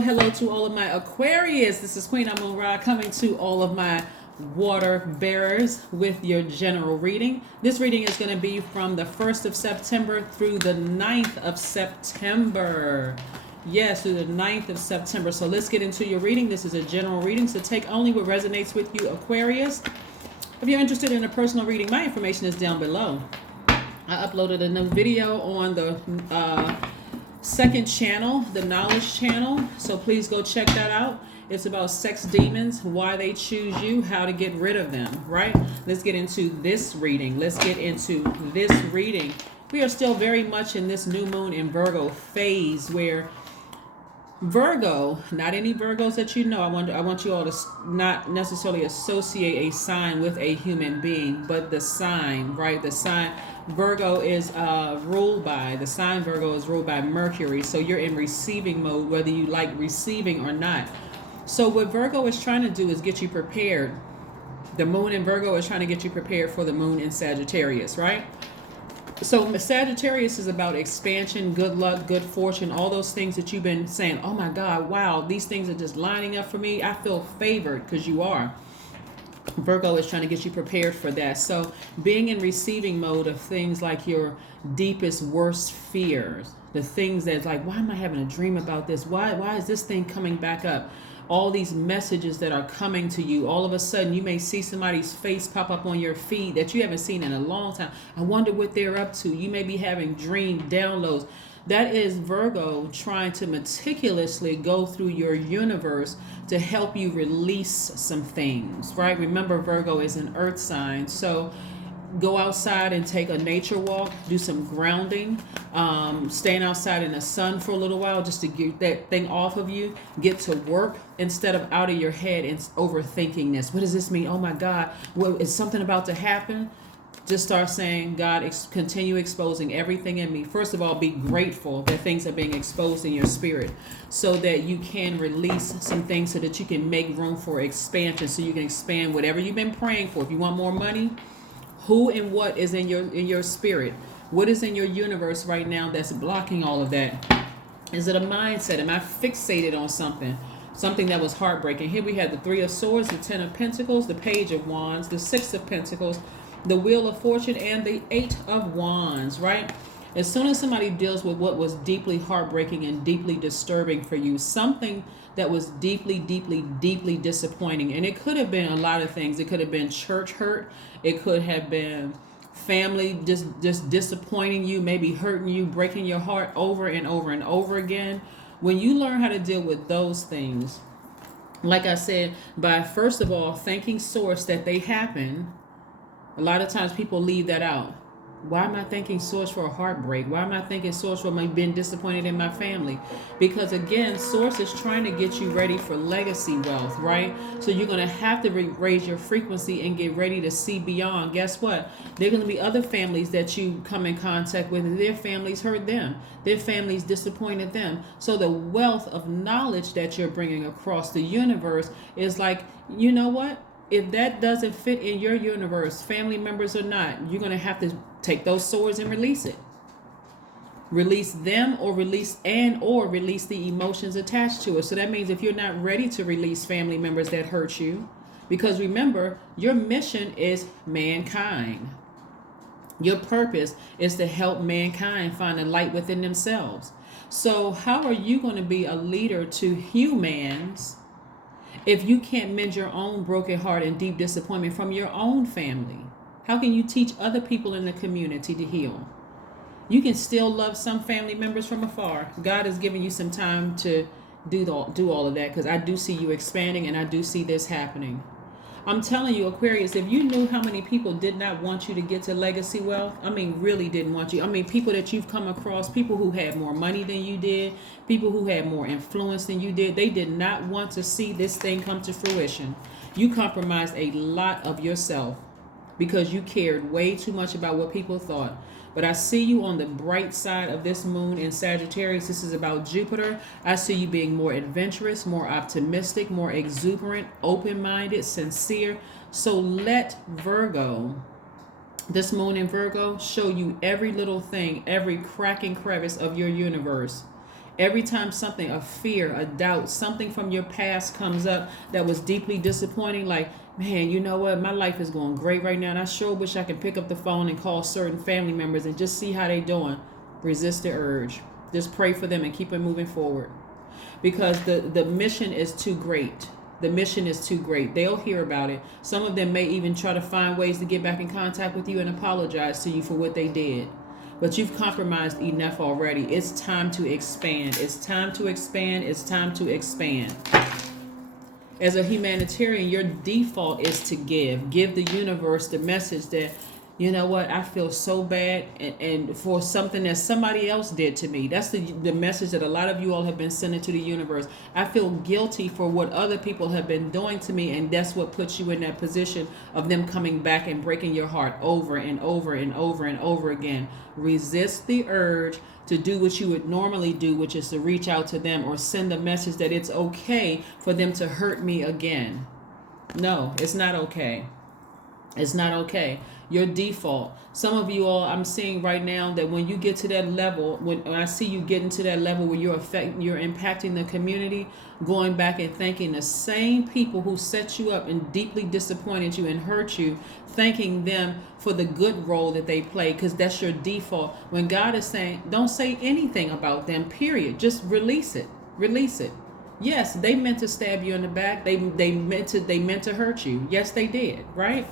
Hello to all of my Aquarius. This is Queen Amun-Ra coming to all of my water bearers with your general reading. This reading is going to be from the 1st of September through the 9th of September. Yes, through the 9th of September. So let's get into your reading. This is a general reading, so take only what resonates with you, Aquarius. If you're interested in a personal reading, my information is down below. I uploaded a new video on the second channel, the knowledge channel, so please go check that out. It's about sex demons, why they choose you, how to get rid of them, right? Let's get into this reading. We are still very much in this new moon in Virgo phase, where Virgo, not any Virgos that you know, I want you all to not necessarily associate a sign with a human being, but the sign, right? The sign Virgo is ruled by Mercury, so you're in receiving mode, whether you like receiving or not. So what Virgo is trying to do is get you prepared. The moon in Virgo is trying to get you prepared for the moon in Sagittarius, right? So Sagittarius is about expansion, good luck, good fortune, all those things that you've been saying, oh my God, wow, these things are just lining up for me. I feel favored, because you are. Virgo is trying to get you prepared for that. So being in receiving mode of things like your deepest, worst fears, the things that's like, why am I having a dream about this? Why is this thing coming back up? All these messages that are coming to you. All of a sudden, you may see somebody's face pop up on your feed that you haven't seen in a long time. I wonder what they're up to. You may be having dream downloads. That is Virgo trying to meticulously go through your universe to help you release some things, right? Remember, Virgo is an earth sign. So go outside and take a nature walk, do some grounding, staying outside in the sun for a little while just to get that thing off of you. Get to work instead of out of your head and overthinking this. What does this mean? Oh my God, is something about to happen? Just start saying, God, continue exposing everything in me. First of all, be grateful that things are being exposed in your spirit so that you can release some things so that you can make room for expansion, so you can expand whatever you've been praying for. If you want more money, who and what is in your spirit? What is in your universe right now that's blocking all of that? Is it a mindset? Am I fixated on something that was heartbreaking? Here we have the 3 of Swords, the 10 of Pentacles, the Page of Wands, the 6 of Pentacles, the Wheel of Fortune, and the 8 of Wands, right? As soon as somebody deals with what was deeply heartbreaking and deeply disturbing for you, something that was deeply, deeply, deeply disappointing, and it could have been a lot of things. It could have been church hurt. It could have been family just disappointing you, maybe hurting you, breaking your heart over and over and over again. When you learn how to deal with those things, like I said, by first of all thanking Source that they happen. A lot of times people leave that out. Why am I thanking Source for a heartbreak? Why am I thanking Source for me being disappointed in my family? Because again, Source is trying to get you ready for legacy wealth, right? So you're going to have to raise your frequency and get ready to see beyond. Guess what? There are going to be other families that you come in contact with, and their families hurt them. Their families disappointed them. So the wealth of knowledge that you're bringing across the universe is like, you know what? If that doesn't fit in your universe, family members or not, you're going to have to take those swords and release it. Release them, or release the emotions attached to it. So that means if you're not ready to release family members that hurt you, because remember, your mission is mankind. Your purpose is to help mankind find a light within themselves. So how are you going to be a leader to humans if you can't mend your own broken heart and deep disappointment from your own family? How can you teach other people in the community to heal? You can still love some family members from afar. God has given you some time to do all of that, because I do see you expanding and I do see this happening. I'm telling you, Aquarius, if you knew how many people did not want you to get to legacy wealth, I mean, really didn't want you. I mean, people that you've come across, people who had more money than you did, people who had more influence than you did, they did not want to see this thing come to fruition. You compromised a lot of yourself because you cared way too much about what people thought. But I see you on the bright side of this moon in Sagittarius. This is about Jupiter. I see you being more adventurous, more optimistic, more exuberant, open-minded, sincere. So let Virgo, this moon in Virgo, show you every little thing, every crack and crevice of your universe. Every time something, a fear, a doubt, something from your past comes up that was deeply disappointing, like, man, you know what? My life is going great right now, and I sure wish I could pick up the phone and call certain family members and just see how they doing. Resist the urge. Just pray for them and keep it moving forward. Because the mission is too great. The mission is too great. They'll hear about it. Some of them may even try to find ways to get back in contact with you and apologize to you for what they did. But you've compromised enough already. It's time to expand. It's time to expand. It's time to expand. As a humanitarian, your default is to give. Give the universe the message that, you know what, I feel so bad and for something that somebody else did to me. That's the message that a lot of you all have been sending to the universe. I feel guilty for what other people have been doing to me, and that's what puts you in that position of them coming back and breaking your heart over and over and over and over again. Resist the urge to do what you would normally do, which is to reach out to them or send a message that it's okay for them to hurt me again. No, it's not okay. It's not okay. Your default. Some of you all, I'm seeing right now that when you get to that level, when I see you getting to that level where you're impacting the community, going back and thanking the same people who set you up and deeply disappointed you and hurt you, thanking them for the good role that they play, because that's your default. When God is saying, don't say anything about them, period. Just release it. Release it. Yes, they meant to stab you in the back. They meant to hurt you. Yes, they did, right?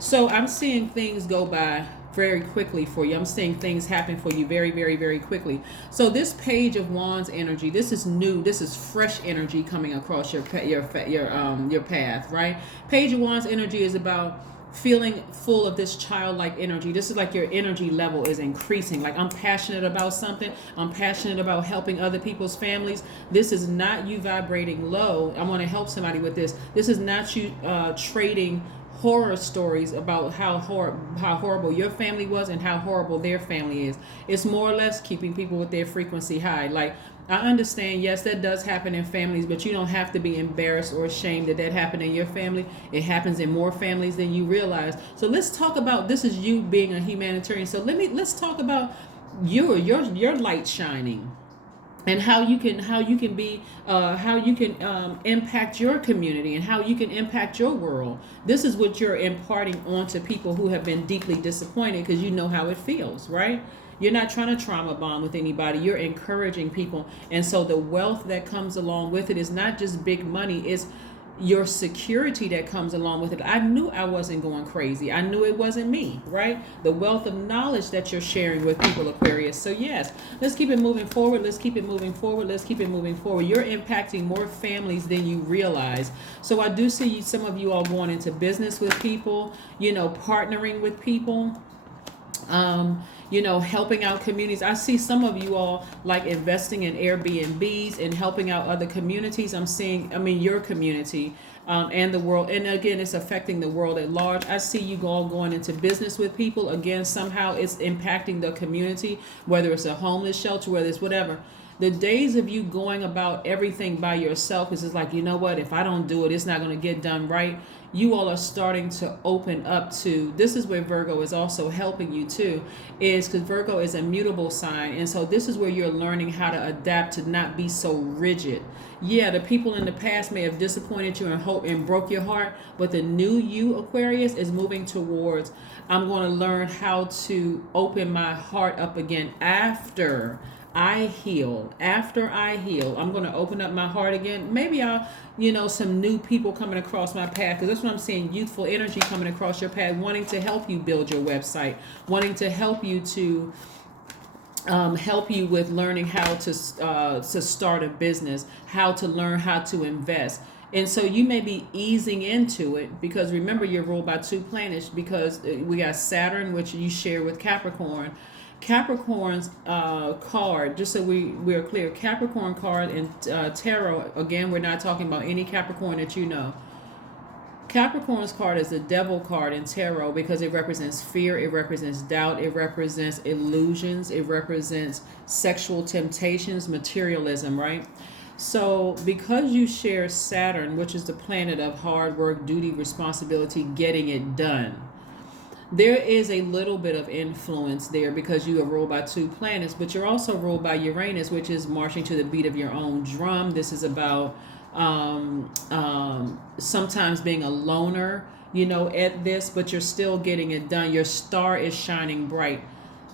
So I'm seeing things go by very quickly for you. I'm seeing things happen for you very, very, very quickly. So this Page of Wands energy, this is new. This is fresh energy coming across your path, right? Page of Wands energy is about feeling full of this childlike energy. This is like your energy level is increasing. Like, I'm passionate about something. I'm passionate about helping other people's families. This is not you vibrating low. I want to help somebody with this. This is not you trading horror stories about how horrible your family was and how horrible their family is. It's more or less keeping people with their frequency high. Like, I understand, yes, that does happen in families, but you don't have to be embarrassed or ashamed that happened in your family. It happens in more families than you realize. So let's talk about, this is you being a humanitarian. So let's talk about your light shining, and how you can impact your community and how you can impact your world. This is what you're imparting onto people who have been deeply disappointed, because you know how it feels, right? You're not trying to trauma bond with anybody. You're encouraging people. And so the wealth that comes along with it is not just big money. It's your security that comes along with it. I knew I wasn't going crazy. I knew it wasn't me, right? The wealth of knowledge that you're sharing with people, Aquarius. So yes, let's keep it moving forward. Let's keep it moving forward. Let's keep it moving forward. You're impacting more families than you realize. So I do see some of you all going into business with people, partnering with people. Helping out communities. I see some of you all like investing in Airbnbs and helping out other communities. Your community and the world. And again, it's affecting the world at large. I see you all going into business with people. Again, somehow it's impacting the community, whether it's a homeless shelter, whether it's whatever. The days of you going about everything by yourself is just like, you know what, if I don't do it, it's not going to get done right. You all are starting to open up to, this is where Virgo is also helping you too, is because Virgo is a mutable sign. And so this is where you're learning how to adapt to not be so rigid. Yeah, the people in the past may have disappointed you and broke your heart, but the new you, Aquarius, is moving towards, I'm going to learn how to open my heart up again after I heal. After I heal, I'm going to open up my heart again. Maybe I'll, some new people coming across my path, because that's what I'm seeing, youthful energy coming across your path, wanting to help you build your website, wanting to help you with learning how to start a business, how to learn how to invest. And so you may be easing into it, because remember, you're ruled by two planets, because we got Saturn, which you share with Capricorn. Capricorn's card, just so we're clear, Capricorn card and tarot, again, we're not talking about any Capricorn that you know. Capricorn's card is the devil card in tarot, because it represents fear, it represents doubt, it represents illusions, it represents sexual temptations, materialism, right? So because you share Saturn, which is the planet of hard work, duty, responsibility, getting it done. there is a little bit of influence there because you are ruled by two planets, but you're also ruled by Uranus, which is marching to the beat of your own drum. This is about sometimes being a loner, at this, but you're still getting it done. Your star is shining bright.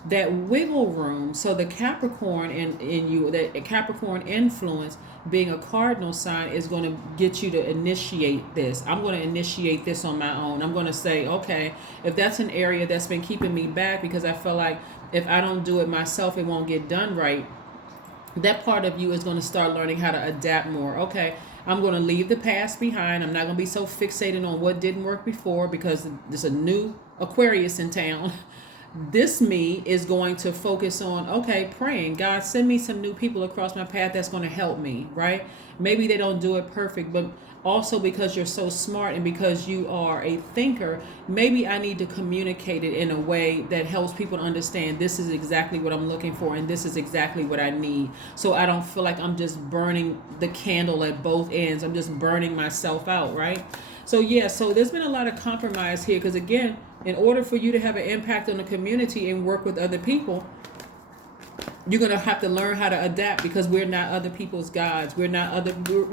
That wiggle room. So the Capricorn in you, that Capricorn influence, being a cardinal sign, is going to get you to initiate this. I'm going to initiate this on my own. I'm going to say, okay, if that's an area that's been keeping me back because I feel like if I don't do it myself, it won't get done right, that part of you is going to start learning how to adapt more. Okay, I'm going to leave the past behind. I'm not going to be so fixated on what didn't work before because there's a new Aquarius in town. This me is going to focus on, okay, praying, God, send me some new people across my path that's going to help me, right? Maybe they don't do it perfect, but also because you're so smart and because you are a thinker, maybe I need to communicate it in a way that helps people to understand this is exactly what I'm looking for and this is exactly what I need. So I don't feel like I'm just burning the candle at both ends. I'm just burning myself out, right? So yeah, so there's been a lot of compromise here because again, in order for you to have an impact on the community and work with other people, you're going to have to learn how to adapt because we're not other people's gods. We're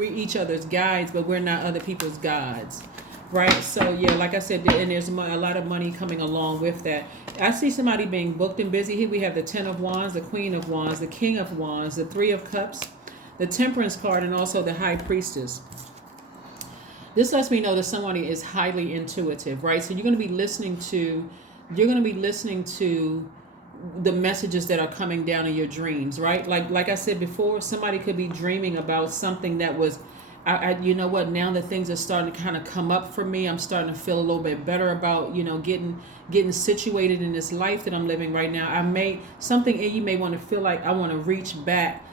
each other's guides, but we're not other people's gods. Right? So yeah, like I said, and there's a lot of money coming along with that. I see somebody being booked and busy. Here we have the 10 of Wands, the Queen of Wands, the King of Wands, the 3 of Cups, the Temperance card, and also the High Priestess. This lets me know that somebody is highly intuitive, right? So you're going to be listening to the messages that are coming down in your dreams, right? Like I said before, somebody could be dreaming about something that was, you know what? Now that things are starting to kind of come up for me, I'm starting to feel a little bit better about, getting situated in this life that I'm living right now. Something in you may want to feel like I want to reach back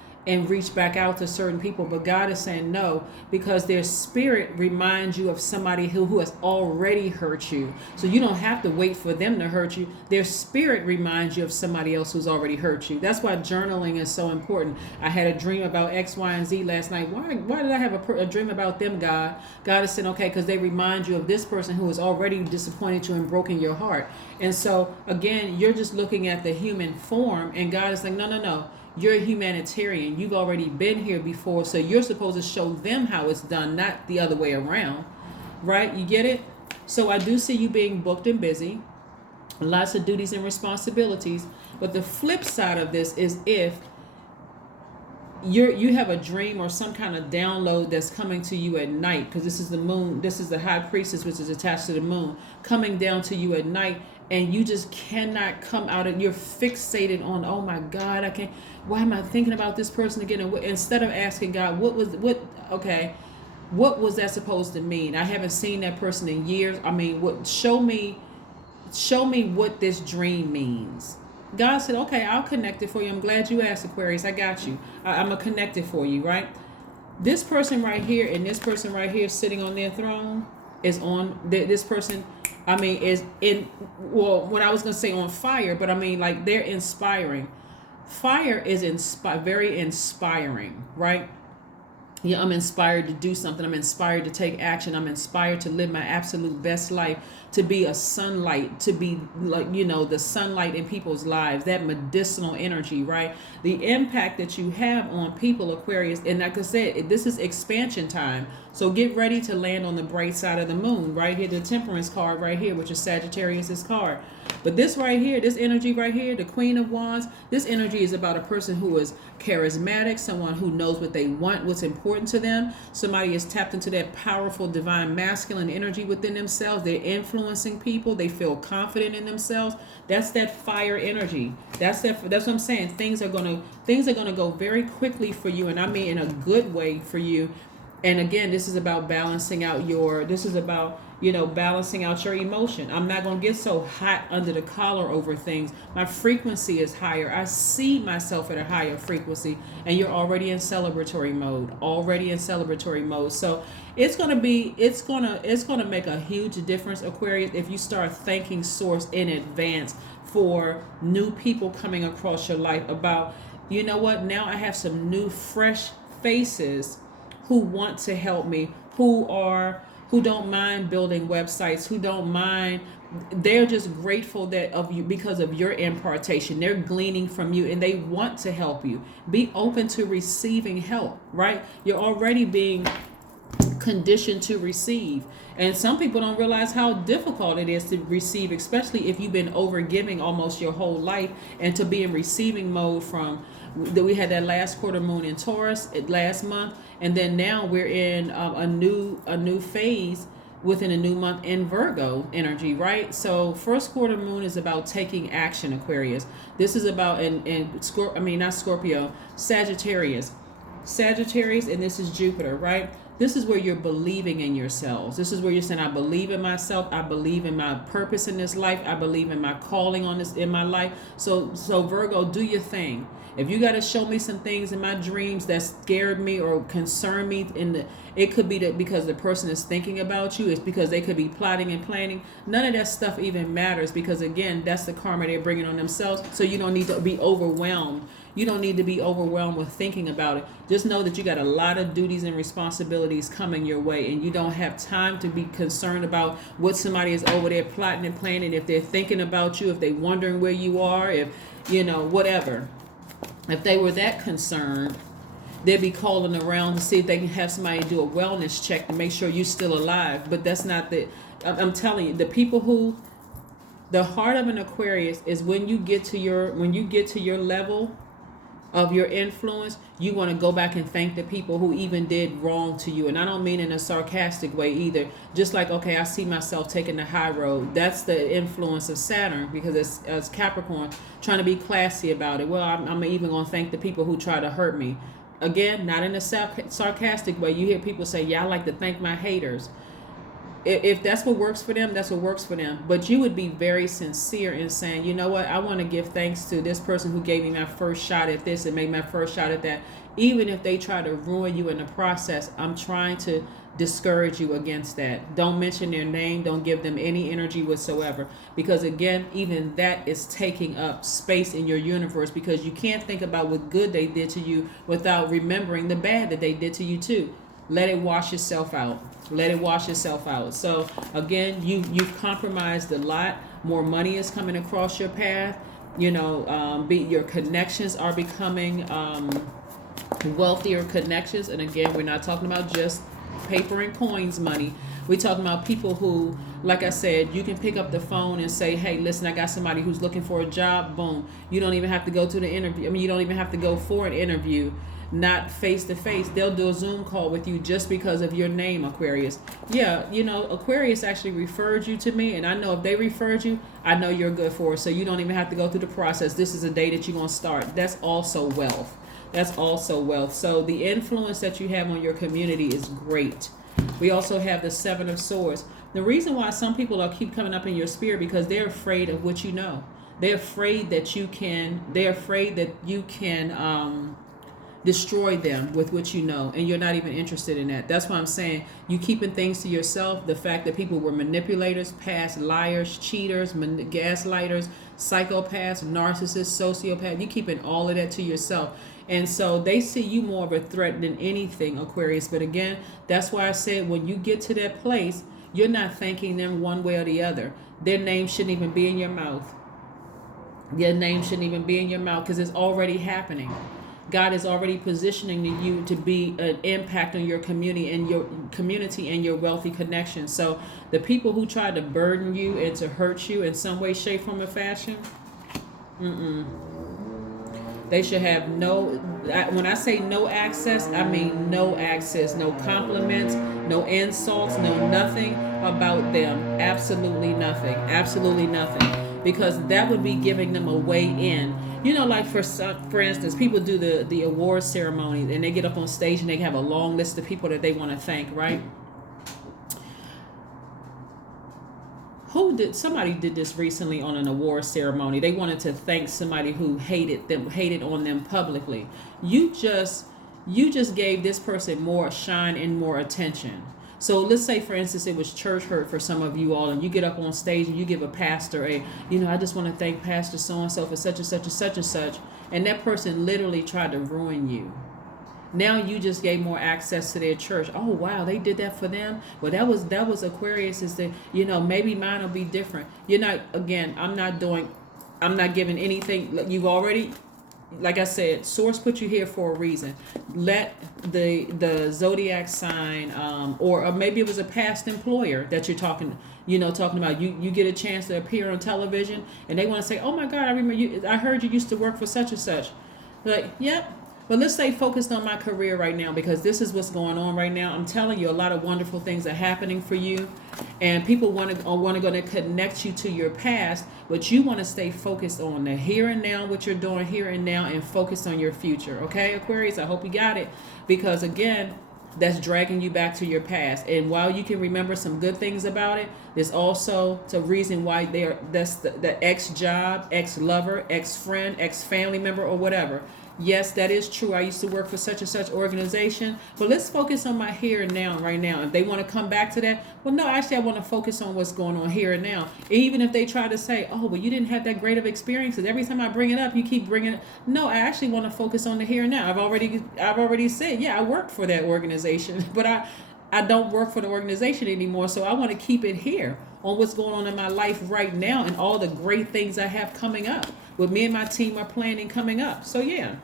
out to certain people, but God is saying no, because their spirit reminds you of somebody who has already hurt you. So you don't have to wait for them to hurt you. Their spirit reminds you of somebody else who's already hurt you. That's why journaling is so important. I had a dream about X, Y, and Z last night. Why did I have a dream about them, God? God is saying, okay, because they remind you of this person who has already disappointed you and broken your heart. And so again, you're just looking at the human form, and God is like, no. You're a humanitarian. You've already been here before, so you're supposed to show them how it's done, not the other way around, right? You get it? So I do see you being booked and busy, lots of duties and responsibilities. But the flip side of this is if you have a dream or some kind of download that's coming to you at night, because this is the moon, this is the High Priestess, which is attached to the moon, coming down to you at night, and you just cannot come out of, you're fixated on, oh my God, why am I thinking about this person again? And instead of asking God, what was that supposed to mean? I haven't seen that person in years. I mean, show me what this dream means. God said, okay, I'll connect it for you. I'm glad you asked, Aquarius. I got you. I'm going to connect it for you, right? This person right here and this person right here sitting on their throne is on, this person, is in, well, what I was going to say on fire, but like they're inspiring. Fire is very inspiring, right? Yeah, I'm inspired to do something. I'm inspired to take action. I'm inspired to live my absolute best life, to be a sunlight, to be like, the sunlight in people's lives, that medicinal energy, right? The impact that you have on people, Aquarius. And like I said, this is expansion time. So get ready to land on the bright side of the moon, right here, the Temperance card right here, which is Sagittarius's card. But this right here, this energy right here, the Queen of Wands, this energy is about a person who is charismatic, someone who knows what they want, what's important to them. Somebody is tapped into that powerful divine masculine energy within themselves. They're influencing people. They feel confident in themselves. That's that fire energy. That's what I'm saying. Things are gonna go very quickly for you, and I mean in a good way for you. And again, this is about balancing out balancing out your emotion. I'm not going to get so hot under the collar over things. My frequency is higher. I see myself at a higher frequency, and you're already in celebratory mode. So it's going to make a huge difference, Aquarius, if you start thanking Source in advance for new people coming across your life about, now I have some new fresh faces who want to help me, who who don't mind building websites, who don't mind. They're just grateful that of you because of your impartation. They're gleaning from you and they want to help you. Be open to receiving help, right? You're already being conditioned to receive. And some people don't realize how difficult it is to receive, especially if you've been over giving almost your whole life, and to be in receiving mode from that. We had that last quarter moon in Taurus last month, and then now we're in a new phase within a new month in Virgo energy, right? So first quarter moon is about taking action, Aquarius. This is about not Scorpio, Sagittarius, and this is Jupiter, right? This is where you're believing in yourselves. This is where you're saying, I believe in myself. I believe in my purpose in this life. I believe in my calling on this in my life. So Virgo, do your thing. If you got to show me some things in my dreams that scared me or concern me, it could be that because the person is thinking about you. It's because they could be plotting and planning. None of that stuff even matters, because again, that's the karma they're bringing on themselves. So you don't need to be overwhelmed. You don't need to be overwhelmed with thinking about it. Just know that you got a lot of duties and responsibilities coming your way, and you don't have time to be concerned about what somebody is over there plotting and planning, if they're thinking about you, if they're wondering where you are, if, whatever. If they were that concerned, they'd be calling around to see if they can have somebody do a wellness check to make sure you're still alive. But that's not I'm telling you, the heart of an Aquarius is when you get to your level of your influence, you want to go back and thank the people who even did wrong to you. And I don't mean in a sarcastic way either. Just like, okay, I see myself taking the high road. That's the influence of Saturn, because it's Capricorn, trying to be classy about it. Well, I'm even going to thank the people who try to hurt me. Again, not in a sarcastic way. You hear people say, yeah, I like to thank my haters. If that's what works for them, that's what works for them. But you would be very sincere in saying, you know what, I want to give thanks to this person who gave me my first shot at this and made my first shot at that. Even if they try to ruin you in the process, I'm trying to discourage you against that. Don't mention their name. Don't give them any energy whatsoever. Because again, even that is taking up space in your universe, because you can't think about what good they did to you without remembering the bad that they did to you too. Let it wash itself out. Let it wash itself out. So again, you've compromised a lot. More money is coming across your path. Your connections are becoming wealthier connections. And again, we're not talking about just paper and coins money. We're talking about people who, like I said, you can pick up the phone and say, hey, listen, I got somebody who's looking for a job. Boom. You don't even have to go to the interview. You don't even have to go for an interview. Not face to face. They'll do a Zoom call with you just because of your name, Aquarius. Yeah, Aquarius actually referred you to me, and I know if they referred you, I know you're good for it. So you don't even have to go through the process. This is a day that you're going to start. That's also wealth. So the influence that you have on your community is great. We also have the Seven of Swords. The reason why some people keep coming up in your spirit, because they're afraid of what you know. They're afraid that you can destroy them with what you know, and you're not even interested in that. That's why I'm saying you keeping things to yourself. The fact that people were manipulators, past liars, cheaters, gaslighters, psychopaths, narcissists, sociopaths, you keeping all of that to yourself. And so they see you more of a threat than anything, Aquarius. But again, that's why I said when you get to that place, you're not thanking them one way or the other. Their name shouldn't even be in your mouth. Because it's already happening. God is already positioning you to be an impact on your community and your wealthy connections. So the people who try to burden you and to hurt you in some way, shape, form, or fashion, they should have when I say no access, I mean no access, no compliments, no insults, no nothing about them. Absolutely nothing. Because that would be giving them a way in. Like for instance, people do the award ceremony and they get up on stage and they have a long list of people that they want to thank, right? Somebody did this recently on an award ceremony. They wanted to thank somebody who hated on them publicly. You just gave this person more shine and more attention. So let's say, for instance, it was church hurt for some of you all, and you get up on stage and you give a pastor I just want to thank Pastor so-and-so for such and such and such and such, and that person literally tried to ruin you. Now you just gave more access to their church. Oh wow, they did that for them. Well, that was Aquarius. Is that, maybe mine will be different. You're not. Again, I'm not giving anything. You've already, like I said, source put you here for a reason. Let the zodiac sign, or maybe it was a past employer that you're talking about. You get a chance to appear on television, and they want to say, "Oh my God, I remember you. I heard you used to work for such and such." Like, yep. But let's stay focused on my career right now, because this is what's going on right now. I'm telling you, a lot of wonderful things are happening for you, and people want to connect you to your past, but you want to stay focused on the here and now, what you're doing here and now, and focus on your future. Okay, Aquarius, I hope you got it, because again, that's dragging you back to your past. And while you can remember some good things about it, there's also the reason why that's the ex-job, ex-lover, ex-friend, ex-family member, or whatever. Yes, that is true. I used to work for such and such organization, but let's focus on my here and now right now. If they want to come back to that, well, no, actually, I want to focus on what's going on here and now. Even if they try to say, oh, well, you didn't have that great of experiences. Every time I bring it up, you keep bringing it. No, I actually want to focus on the here and now. I've already said, yeah, I worked for that organization, but I don't work for the organization anymore. So I want to keep it here on what's going on in my life right now and all the great things I have coming up. What me and my team are planning coming up. So yeah.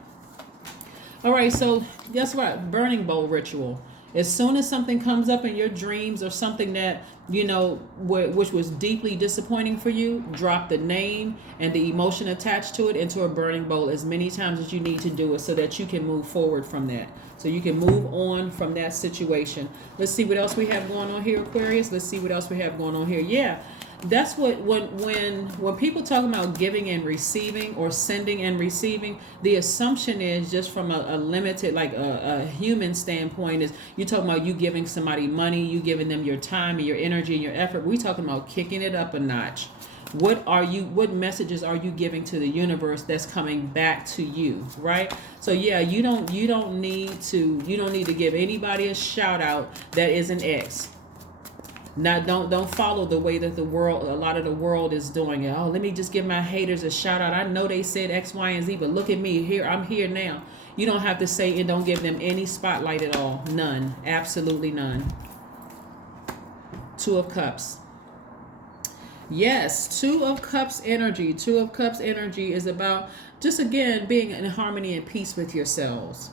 All right, so guess what? Burning bowl ritual. As soon as something comes up in your dreams, or something that, which was deeply disappointing for you, drop the name and the emotion attached to it into a burning bowl as many times as you need to do it, so that you can move forward from that. So you can move on from that situation. Let's see what else we have going on here, Aquarius. Let's see what else we have going on here. Yeah. That's what when people talk about giving and receiving, or sending and receiving, the assumption is, just from a limited, like a human standpoint, is you talking about you giving somebody money, you giving them your time and your energy and your effort. We talking about kicking it up a notch. What messages are you giving to the universe that's coming back to you, right? So yeah, you don't need to give anybody a shout out that is an ex. Now, don't follow the way that a lot of the world is doing it. Oh, let me just give my haters a shout out. I know they said X, Y, and Z, but look at me here. I'm here now. You don't have to say and don't give them any spotlight at all. None. Absolutely none. Two of Cups. Yes, Two of Cups energy. Two of Cups energy is about, just again, being in harmony and peace with yourselves.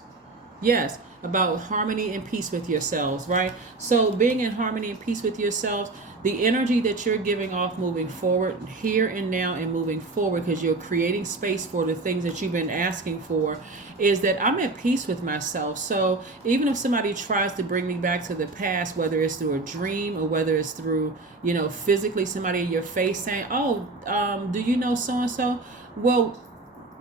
Yes, about harmony and peace with yourselves, right? So being in harmony and peace with yourselves, the energy that you're giving off moving forward, here and now, and moving forward, because you're creating space for the things that you've been asking for, is that I'm at peace with myself. So even if somebody tries to bring me back to the past, whether it's through a dream or whether it's through, physically somebody in your face saying, oh, do you know so-and-so? Well,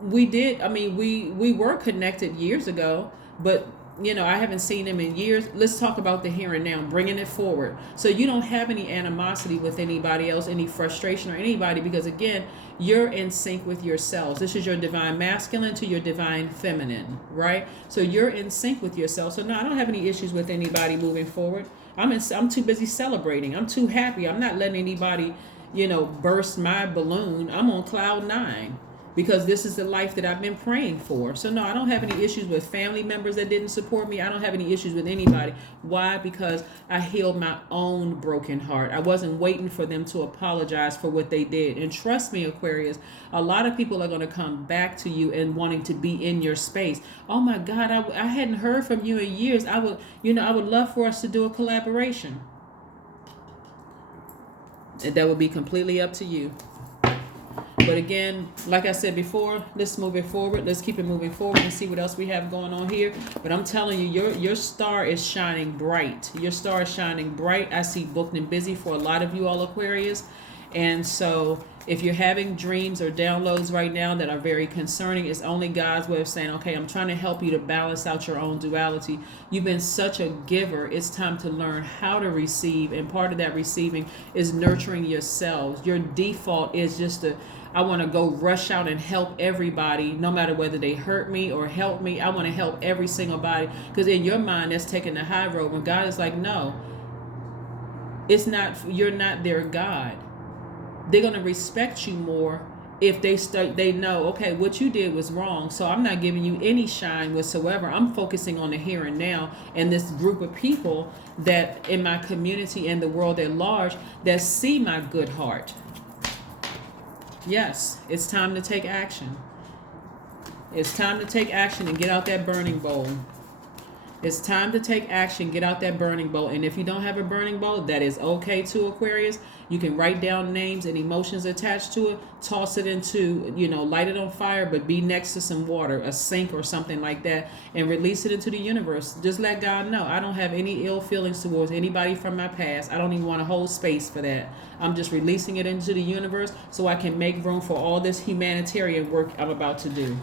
we did. I mean, we were connected years ago, but I haven't seen him in years. Let's talk about the here and now, bringing it forward. So you don't have any animosity with anybody else, any frustration or anybody, because again, you're in sync with yourselves. This is your divine masculine to your divine feminine, right? So you're in sync with yourself. So no, I don't have any issues with anybody moving forward. I'm too busy celebrating. I'm too happy. I'm not letting anybody, burst my balloon. I'm on cloud 9. Because this is the life that I've been praying for. So no, I don't have any issues with family members that didn't support me. I don't have any issues with anybody. Why? Because I healed my own broken heart. I wasn't waiting for them to apologize for what they did. And trust me, Aquarius, a lot of people are going to come back to you and wanting to be in your space. Oh my God, I hadn't heard from you in years. I would love for us to do a collaboration. And that would be completely up to you. But again, like I said before, let's move it forward. Let's keep it moving forward and see what else we have going on here. But I'm telling you, your star is shining bright. Your star is shining bright. I see booked and busy for a lot of you all, Aquarius. And so if you're having dreams or downloads right now that are very concerning, it's only God's way of saying, okay, I'm trying to help you to balance out your own duality. You've been such a giver. It's time to learn how to receive. And part of that receiving is nurturing yourselves. Your default is just I want to go rush out and help everybody, no matter whether they hurt me or help me. I want to help every single body, because in your mind, that's taking the high road. When God is like, no, it's not. You're not their God. They're going to respect you more if they know, okay, what you did was wrong, so I'm not giving you any shine whatsoever. I'm focusing on the here and now, and this group of people that in my community and the world at large that see my good heart. Yes, it's time to take action. It's time to take action and get out that burning bowl. It's time to take action. Get out that burning bowl. And if you don't have a burning bowl, that is okay too, Aquarius. You can write down names and emotions attached to it. Toss it into, light it on fire, but be next to some water, a sink or something like that, and release it into the universe. Just let God know. I don't have any ill feelings towards anybody from my past. I don't even want to hold space for that. I'm just releasing it into the universe so I can make room for all this humanitarian work I'm about to do.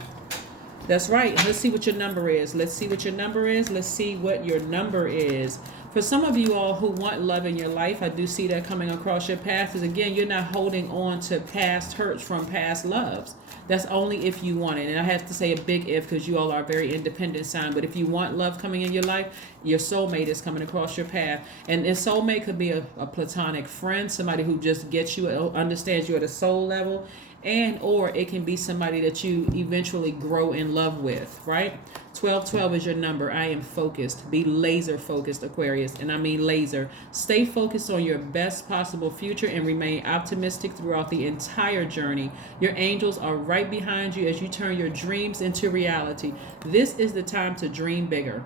That's right. Let's see what your number is. Let's see what your number is. Let's see what your number is. For some of you all who want love in your life, I do see that coming across your path. Is again, you're not holding on to past hurts from past loves. That's only if you want it. And I have to say a big if, because you all are a very independent sign. But if you want love coming in your life, your soulmate is coming across your path. And a soulmate could be a platonic friend, somebody who just gets you, understands you at a soul level. And or it can be somebody that you eventually grow in love with, right? 1212 is your number. I am focused. Be laser focused, Aquarius. And I mean laser. Stay focused on your best possible future and remain optimistic throughout the entire journey. Your angels are right behind you as you turn your dreams into reality. This is the time to dream bigger.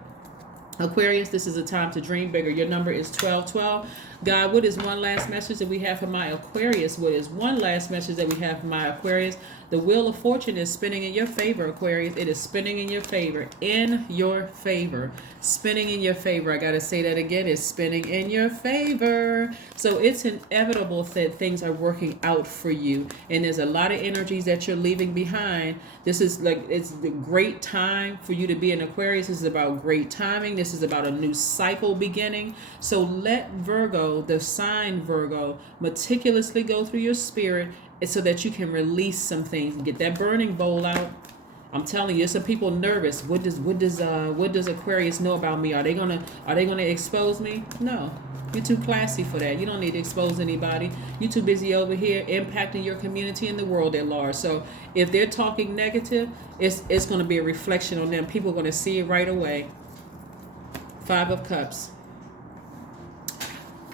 Aquarius, this is a time to dream bigger. Your number is 1212. God, what is one last message that we have for my Aquarius? What is one last message that we have for my Aquarius? The wheel of fortune is spinning in your favor, Aquarius. It is spinning in your favor. In your favor. Spinning in your favor. I got to say that again. It's spinning in your favor. So it's inevitable that things are working out for you. And there's a lot of energies that you're leaving behind. This is it's the great time for you to be an Aquarius. This is about great timing. This is about a new cycle beginning. So let Virgo, the sign Virgo, meticulously go through your spirit so that you can release some things. Get that burning bowl out. I'm telling you, some people nervous. What does Aquarius know about me? Are they gonna expose me? No. You're too classy for that. You don't need to expose anybody. You're too busy over here impacting your community and the world at large. So if they're talking negative, it's going to be a reflection on them. People are going to see it right away. 5 of Cups.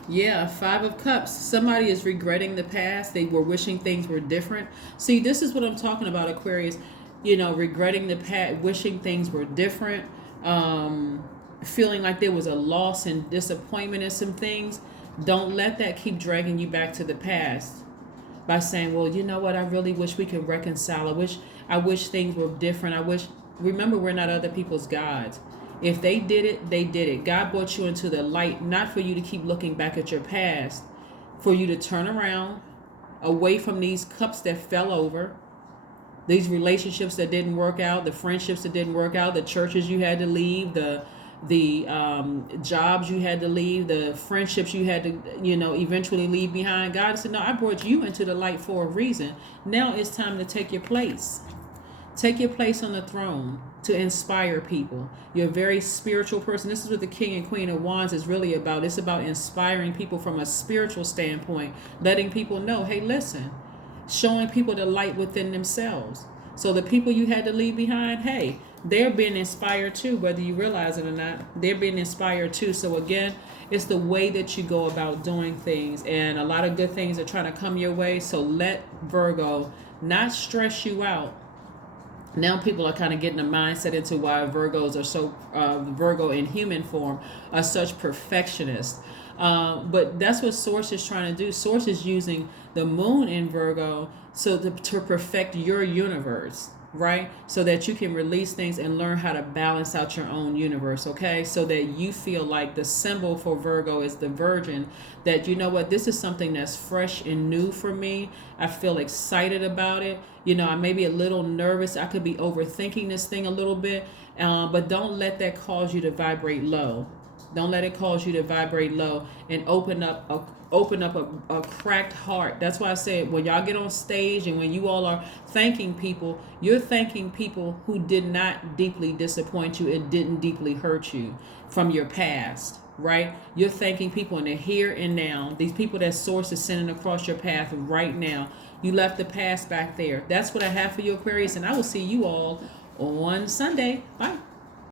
Yeah, 5 of Cups. Somebody is regretting the past. They were wishing things were different. See, this is what I'm talking about, Aquarius. Regretting the past, wishing things were different. Feeling like there was a loss and disappointment in some things. Don't let that keep dragging you back to the past by saying, well, you know what, I really wish we could reconcile. I wish things were different. Remember, we're not other people's gods. If they did it, they did it. God brought you into the light, not for you to keep looking back at your past, for you to turn around, away from these cups that fell over, these relationships that didn't work out, the friendships that didn't work out, the churches you had to leave, the jobs you had to leave, the friendships you had to, eventually leave behind. God said, no, I brought you into the light for a reason. Now it's time to take your place. Take your place on the throne to inspire people. You're a very spiritual person. This is what the King and Queen of Wands is really about. It's about inspiring people from a spiritual standpoint, letting people know, hey, listen, showing people the light within themselves. So the people you had to leave behind, hey, they're being inspired too, whether you realize it or not. They're being inspired too. So again, it's the way that you go about doing things, and a lot of good things are trying to come your way. So let Virgo not stress you out. Now people are kind of getting a mindset into why Virgos are so, Virgo in human form are such perfectionists. But that's what Source is trying to do. Source is using the moon in Virgo to perfect your universe, right? So that you can release things and learn how to balance out your own universe, okay? So that you feel like the symbol for Virgo is the Virgin, that you know what, this is something that's fresh and new for me. I feel excited about it. I may be a little nervous. I could be overthinking this thing a little bit, but don't let that cause you to vibrate low. Don't let it cause you to vibrate low and open up a cracked heart. That's why I said when y'all get on stage and when you all are thanking people, you're thanking people who did not deeply disappoint you and didn't deeply hurt you from your past. right? You're thanking people in the here and now. These people that source is sending across your path right now. You left the past back there. That's what I have for you, Aquarius, and I will see you all on Sunday. Bye.